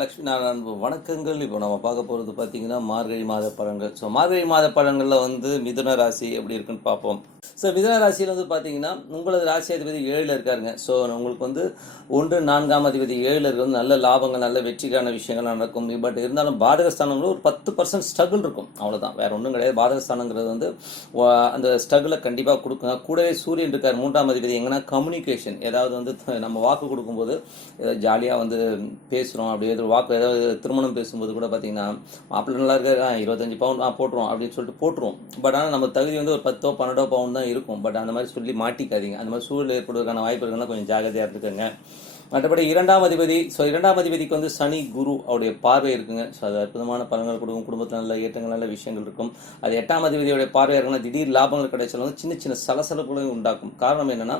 லட்சுமி நாராயணன் வணக்கங்கள். இப்போ நம்ம பார்க்க போகிறது பார்த்தீங்கன்னா மார்கழி மாத பலன்கள். ஸோ மார்கழி மாத பலன்களில் வந்து மிதுன ராசி எப்படி இருக்குன்னு பார்ப்போம். ஸோ மிதுன ராசியில் வந்து பார்த்தீங்கன்னா உங்களது ராசி அதிபதி 7ல் இருக்காருங்க. ஸோ உங்களுக்கு வந்து 1, 4ஆம் அதிபதி 7ல் இருக்கிறது நல்ல லாபங்கள், நல்ல வெற்றிக்கான விஷயங்கள் நடக்கும். பட் இருந்தாலும் பாதகஸ்தானங்கள் ஒரு 10% ஸ்ட்ரகிள் இருக்கும், அவ்வளோதான், வேற ஒன்றும் கிடையாது. பாதகஸ்தானங்கிறது வந்து அந்த ஸ்ட்ரகிளை கண்டிப்பாக கொடுக்குங்க. கூடவே சூரியன் இருக்கார் 3ஆம் அதிபதி. எங்கன்னா கம்யூனிகேஷன், ஏதாவது வந்து நம்ம வாக்கு கொடுக்கும்போது ஏதாவது ஜாலியாக வந்து பேசுகிறோம், அப்படி வாக்கு ஏதாவது திருமணம் பேசும்போது கூட பார்த்தீங்கன்னா மாப்பிள்ளை நல்லா இருக்காரு, 25 பவுன் போட்டுருவோம் அப்படின்னு சொல்லிட்டு போட்டுருவோம். பட் ஆனால் நம்ம தகுதி வந்து ஒரு 10 12 பவுன் தான் இருக்கும். பட் அந்த மாதிரி சொல்லி மாட்டிக்காதீங்க. அந்த மாதிரி சூழல் ஏற்படுவதற்கான வாய்ப்பு இருக்குன்னா கொஞ்சம் ஜாகிரதையாக இருந்துக்கோங்க. மற்றபடி 2ஆம் அதிபதி, ஸோ 2ஆம் அதிபதிக்கு வந்து சனி குரு அவருடைய பார்வை இருக்குங்க. ஸோ அது அற்புதமான பலன்கள் கொடுக்கும். குடும்பத்தில் நல்ல ஏற்றங்கள், நல்ல விஷயங்கள் இருக்கும். அது 8ஆம் அதிபதியோடைய பார்வை இருக்குன்னா திடீர் லாபங்கள் கிடைச்சாலும் வந்து சின்ன சின்ன சலசலப்புகளையும் உண்டாக்கும். காரணம் என்னன்னா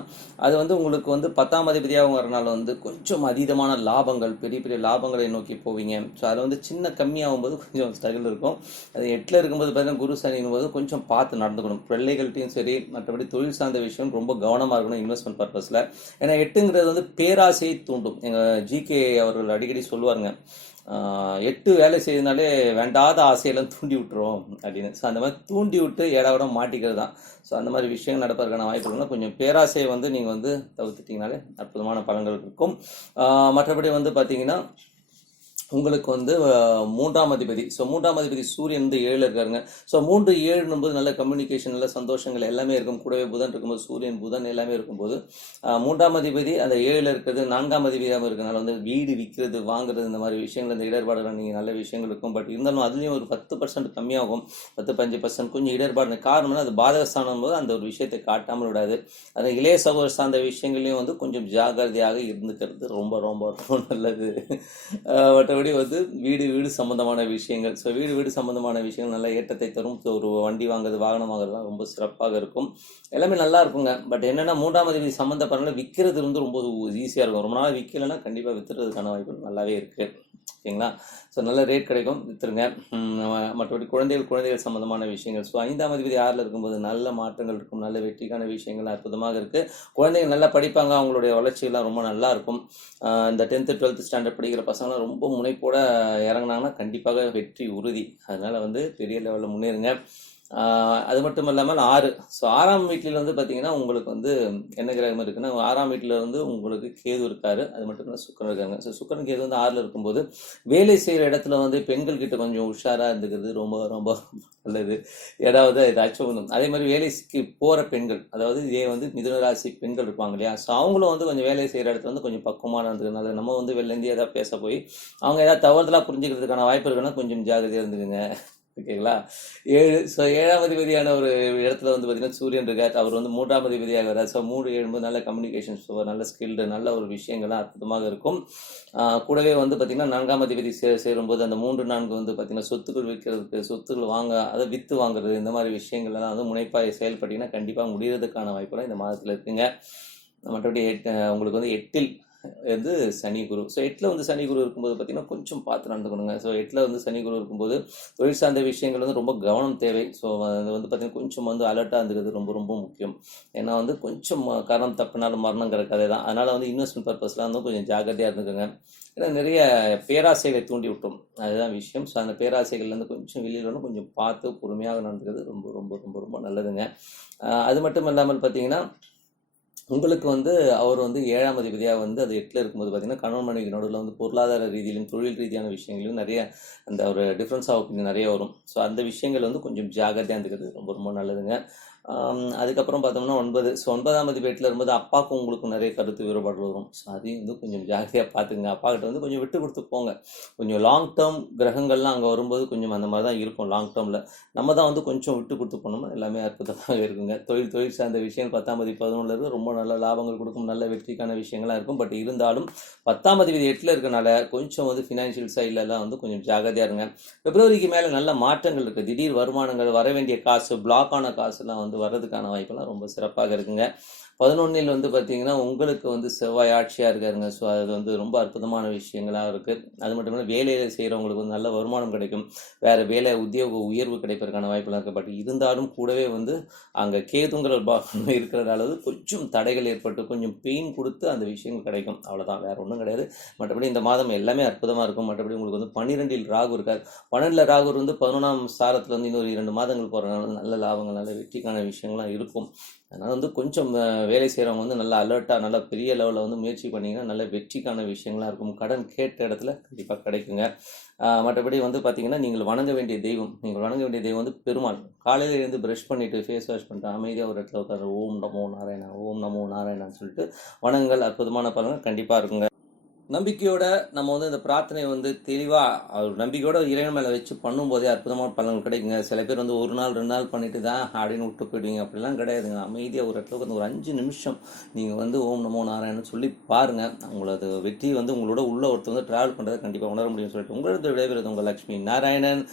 அது வந்து உங்களுக்கு வந்து 10ஆம் அதிபதியாக வரனால வந்து கொஞ்சம் அதீதமான லாபங்கள், பெரிய பெரிய லாபங்களை நோக்கி போவீங்க. ஸோ அதில் வந்து சின்ன கம்மியாகும் போது கொஞ்சம் ஸ்ட்ரகிள் இருக்கும். அது 8ல் இருக்கும்போது பார்த்தீங்கன்னா குரு சனிங்கும் போது கொஞ்சம் பார்த்து நடந்துக்கணும். பிள்ளைகள்ட்டையும் சரி, மற்றபடி தொழில் சார்ந்த விஷயம் ரொம்ப கவனமாக இருக்கணும் இன்வெஸ்ட்மெண்ட் பர்பஸில். ஏன்னா 8ங்கிறது வந்து பேராசை தூண்டும். எங்கள் ஜிகே அவர்கள் அடிக்கடி சொல்லுவாருங்க, 8 வேலை செய்யறதுனாலே வேண்டாத ஆசையெல்லாம் தூண்டி விட்டுரும் அப்படின்னு. ஸோ அந்த மாதிரி தூண்டி விட்டு ஏடாவிட மாட்டிக்கிறது தான். ஸோ அந்த மாதிரி விஷயங்கள் நடப்பதற்கான வாய்ப்பு இருக்குன்னா கொஞ்சம் பேராசையை வந்து நீங்கள் வந்து தவிர்த்துட்டிங்கனாலே அற்புதமான பலன்கள் இருக்கும். மற்றபடி வந்து பார்த்தீங்கன்னா உங்களுக்கு வந்து 3ஆம் அதிபதி, ஸோ 3ஆம் அதிபதி சூரியன் வந்து 7ல் இருக்காருங்க. ஸோ 3, 7 நல்ல கம்யூனிகேஷன், நல்ல சந்தோஷங்கள் எல்லாமே இருக்கும். கூடவே புதன் இருக்கும்போது சூரியன் புதன் எல்லாமே இருக்கும்போது 3ஆம் அதிபதி அந்த 7ல் இருக்கிறது 4ஆம் அதிபதியாக இருக்கிறனால வந்து வீடு விற்கிறது, வாங்குறது, இந்த மாதிரி விஷயங்கள், இந்த இடர்பாடுகள் நீங்கள் நல்ல விஷயங்கள் இருக்கும். பட் இருந்தாலும் அதுலேயும் ஒரு 10% கம்மியாகும். 10-15% கொஞ்சம் இடர்பாடு. காரணம்னா அது பாதகஸ்தானம் போது அந்த ஒரு விஷயத்தை காட்டாமல் விடாது. அது இளைய சகோதர சார்ந்த விஷயங்களையும் வந்து கொஞ்சம் ஜாகிரதையாக இருந்துக்கிறது ரொம்ப ரொம்ப ரொம்ப நல்லது. மற்றபடி வந்து வீடு சம்பந்தமான விஷயங்கள், ஸோ வீடு சம்பந்தமான விஷயங்கள் நல்ல ஏற்றத்தை தரும். ஒரு வண்டி வாங்குறது, வாகனம் வாங்குறதுலாம் ரொம்ப சிறப்பாக இருக்கும். எல்லாமே நல்லா இருக்குங்க. பட் என்னன்னா 3ஆம் அதிபதி சம்மந்தப்படல விற்கிறது வந்து ரொம்ப ஈஸியாக இருக்கும். ரொம்ப நாள் விற்கலைன்னா கண்டிப்பாக விற்றுறதுக்கான வாய்ப்பு நல்லாவே இருக்குது. ஓகேங்களா? ஸோ நல்ல ரேட் கிடைக்கும், விற்றுருங்க. மற்றபடி குழந்தைகள் சம்மந்தமான விஷயங்கள், ஸோ 5ஆம் அதிபதி 6ல் இருக்கும்போது நல்ல மாற்றங்கள் இருக்கும். நல்ல வெற்றிக்கான விஷயங்கள் அற்புதமாக இருக்குது. குழந்தைகள் நல்லா படிப்பாங்க, அவங்களுடைய வளர்ச்சியெல்லாம் ரொம்ப நல்லா இருக்கும். இந்த 10th 12th ஸ்டாண்டர்ட் படிக்கிற பசங்களாம் ரொம்ப முனைப்போட இறங்கினாங்கன்னா கண்டிப்பாக வெற்றி உறுதி. அதனால் வந்து பெரிய லெவலில் முன்னேறுங்க. அது மட்டும் இல்லாமல் 6, ஸோ 6ஆம் வீட்டில் வந்து பார்த்தீங்கன்னா உங்களுக்கு வந்து என்ன கிரகம் இருக்குன்னா 6ஆம் வீட்டில் வந்து உங்களுக்கு கேது இருக்காரு. அது மட்டும் இல்லை சுக்கிரன் இருக்காங்க. ஸோ சுக்கிரன் கேது வந்து 6ல் இருக்கும்போது வேலை செய்கிற இடத்துல வந்து பெண்கள் கிட்ட கொஞ்சம் உஷாராக இருந்துக்கிறது ரொம்ப ரொம்ப நல்லது. ஏதாவது ஏதாச்சும் ஒன்று. அதே மாதிரி வேலைக்கு போகிற பெண்கள், அதாவது இதே வந்து மிதுன ராசி பெண்கள் இருப்பாங்க இல்லையா, ஸோ அவங்களும் வந்து கொஞ்சம் வேலை செய்கிற இடத்துல வந்து கொஞ்சம் பக்குவமான இருந்துக்கிறதுனால நம்ம வந்து வெளிலேருந்து ஏதாவது பேச போய் அவங்க ஏதாவது தவறுதலாக புரிஞ்சுக்கிறதுக்கான வாய்ப்பு இருக்குன்னா கொஞ்சம் ஜாகிரதையாக இருந்துக்குங்க. ஓகேங்களா? 7, ஸோ 7ஆம் அதிபதியான ஒரு இடத்துல வந்து பார்த்தீங்கன்னா சூரியன் இருக்கார். அவர் வந்து 3ஆம் அதிபதியாக வரார். ஸோ 3, 7 நல்ல கம்யூனிகேஷன், நல்ல ஸ்கில்டு, நல்ல ஒரு விஷயங்கள்லாம் அற்புதமாக இருக்கும். கூடவே வந்து பார்த்தீங்கன்னா 4ஆம் அதிபதி சேரும்போது அந்த 3, 4 வந்து பார்த்தீங்கன்னா சொத்துக்கள் விற்கிறதுக்கு, சொத்துக்கள் அதை விற்று வாங்குறது, இந்த மாதிரி விஷயங்கள்லாம் வந்து முனைப்பாக செயல்பட்டீங்கன்னா கண்டிப்பாக முடிகிறதுக்கான வாய்ப்புலாம் இந்த மாதத்தில் இருக்குங்க. மற்றபடி உங்களுக்கு வந்து 8ல் வந்து சனி குரு. ஸோ 8ல் வந்து சனி குரு இருக்கும்போது பார்த்தீங்கன்னா கொஞ்சம் பார்த்து நடந்துக்கணுங்க. ஸோ 8ல் வந்து சனி குரு இருக்கும்போது தொழில் சார்ந்த விஷயங்கள் வந்து ரொம்ப கவனம் தேவை. ஸோ அது வந்து பார்த்தீங்கன்னா கொஞ்சம் வந்து அலர்ட்டாக இருந்துக்கிறது ரொம்ப ரொம்ப முக்கியம். ஏன்னா வந்து கொஞ்சம் காரணம் தப்புனாலும் மரணங்கிற கதை தான். அதனால் வந்து இன்வெஸ்ட்மெண்ட் பர்பஸ்லாம் வந்து கொஞ்சம் ஜாகிரதையாக இருந்துக்கோங்க. ஏன்னா நிறைய பேராசைகளை தூண்டி விட்டோம், அதுதான் விஷயம். ஸோ அந்த பேராசைகள்லேருந்து கொஞ்சம் வெளியில் வரணும். கொஞ்சம் பார்த்து பொறுமையாக நடந்துக்கிறது ரொம்ப ரொம்ப ரொம்ப ரொம்ப நல்லதுங்க. அது மட்டும் இல்லாமல் பார்த்தீங்கன்னா உங்களுக்கு வந்து அவர் வந்து 7ஆம் அதிபதியாக வந்து அது 8ல் இருக்கும்போது பார்த்தீங்கன்னா கணவன் மனைவி நடுவில் வந்து பொருளாதார ரீதியிலும் தொழில் ரீதியான விஷயங்களிலும் நிறைய அந்த ஒரு டிஃப்ரென்ஸ் ஆஃப் ஒப்பீனியன் நிறைய வரும். ஸோ அந்த விஷயங்கள் வந்து கொஞ்சம் ஜாகிரதையாக இருந்துக்கிறது ரொம்ப ரொம்ப நல்லதுங்க. அதுக்கப்புறம் பார்த்தோம்னா 9, ஸோ 9ஆம் அதிபதி 8ல் இருக்கும்போது அப்பாவுக்கும் உங்களுக்கும் நிறைய கருத்து வேறுபாடு வரும். ஸோ அதையும் வந்து கொஞ்சம் ஜாகிரதையாக பார்த்துங்க. அப்பா கிட்ட வந்து கொஞ்சம் விட்டு கொடுத்து போங்க. கொஞ்சம் லாங் டேர்ம் கிரகங்கள்லாம் அங்கே வரும்போது கொஞ்சம் அந்த மாதிரி தான் இருக்கும். லாங் டேர்மில் நம்ம தான் வந்து கொஞ்சம் விட்டு கொடுத்து போனோம்னா எல்லாமே அற்புதமாக இருக்குங்க. தொழில் சார்ந்த விஷயம் 10ஆம் அதிபதி 11ல் இருக்கு, ரொம்ப நல்ல லாபங்கள் கொடுக்கும், நல்ல வெற்றிக்கான விஷயங்கள்லாம் இருக்கும். பட் இருந்தாலும் 10ஆம் அதிபதி 8ல் இருக்கனால கொஞ்சம் வந்து ஃபினான்ஷியல் சைட்லலாம் வந்து கொஞ்சம் ஜாகிரதையாக இருங்க. பிப்ரவரிக்கு மேலே நல்ல மாற்றங்கள் இருக்குது. திடீர் வருமானங்கள், வர வேண்டிய காசு, பிளாக் ஆன காசுலாம் வந்து வந்து வர்றதுக்கான வாய்ப்பெல்லாம் ரொம்ப சிறப்பாக இருக்குங்க. 11ல் வந்து பார்த்தீங்கன்னா உங்களுக்கு வந்து செவ்வாய் ஆட்சியாக இருக்காருங்க. ஸோ அது வந்து ரொம்ப அற்புதமான விஷயங்களாக இருக்குது. அது மட்டும் இல்லாமல் வேலையில் செய்கிறவங்களுக்கு வந்து நல்ல வருமானம் கிடைக்கும். வேறு வேலை உத்தியோக உயர்வு கிடைப்பதற்கான வாய்ப்பெல்லாம் இருக்குது. பட் இருந்தாலும் கூடவே வந்து அங்கே கேதுங்கிற பாகம் இருக்கிறதால கொஞ்சம் தடைகள் ஏற்பட்டு கொஞ்சம் பெயின் கொடுத்து அந்த விஷயங்கள் கிடைக்கும். அவ்வளோதான், வேறு ஒன்றும் கிடையாது. மற்றபடி இந்த மாதம் எல்லாமே அற்புதமாக இருக்கும். மற்றபடி உங்களுக்கு வந்து 12ல் ராகு இருக்கார். 12ல் ராகு வந்து 11ஆம் ஸ்தானத்தில் வந்து இன்னொரு 2 மாதங்கள் போகிறதுனால நல்ல லாபங்கள் நல்ல வெற்றிக்கான விஷயங்கள்லாம் இருக்கும். அதனால் வந்து கொஞ்சம் வேலை செய்கிறவங்க வந்து நல்லா அலர்ட்டாக நல்லா பெரிய லெவலில் வந்து முயற்சி பண்ணிங்கன்னா நல்ல வெற்றிக்கான விஷயங்களாக இருக்கும். கடன் கேட்ட இடத்துல கண்டிப்பாக கிடைக்குங்க. மற்றபடி வந்து பார்த்திங்கன்னா நீங்கள் வணங்க வேண்டிய தெய்வம் வந்து பெருமாள். காலையில் எழுந்து ப்ரஷ் பண்ணிவிட்டு ஃபேஸ் வாஷ் பண்ணிட்டு அமைதியாக ஒரு இடத்துல உட்காந்து ஓம் நமோ நாராயணா ஓம் நமோ நாராயணான்னு சொல்லிட்டு வணங்குங்கள். அற்புதமான பலன்கள் கண்டிப்பாக இருக்குங்க. நம்பிக்கையோட நம்ம வந்து இந்த பிரார்த்தனையை வந்து தெளிவாக ஒரு நம்பிக்கையோட இறைவன் மேலே வச்சு பண்ணும்போதே அற்புதமான பலன்கள் கிடைக்குங்க. சில பேர் வந்து 1 நாள் 2 நாள் பண்ணிட்டு தான் அப்படின்னு விட்டு போயிடுவீங்க. அப்படிலாம் கிடையாதுங்க. அமைதியாக ஒரு இடத்துல வந்து ஒரு 5 நிமிஷம் நீங்கள் வந்து ஓம் நமோ நாராயணன் சொல்லி பாருங்கள். உங்களது வெற்றி வந்து உங்களோட உள்ள ஒருத்தர் வந்து ட்ராவல் பண்ணுறதை கண்டிப்பாக உணர முடியும்னு சொல்லிட்டு உங்களது விடைபெறுவது உங்கள் லக்ஷ்மி நாராயணன்.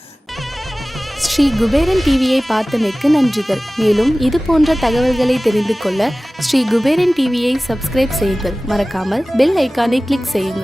ஸ்ரீ குபேரன் டிவியை பார்த்தமைக்கு நன்றிகள். மேலும் இது போன்ற தகவல்களை தெரிந்து கொள்ள ஸ்ரீ குபேரன் டிவியை சப்ஸ்கிரைப் செய்யுங்கள். மறக்காமல் பெல் ஐக்கானை கிளிக் செய்யுங்கள்.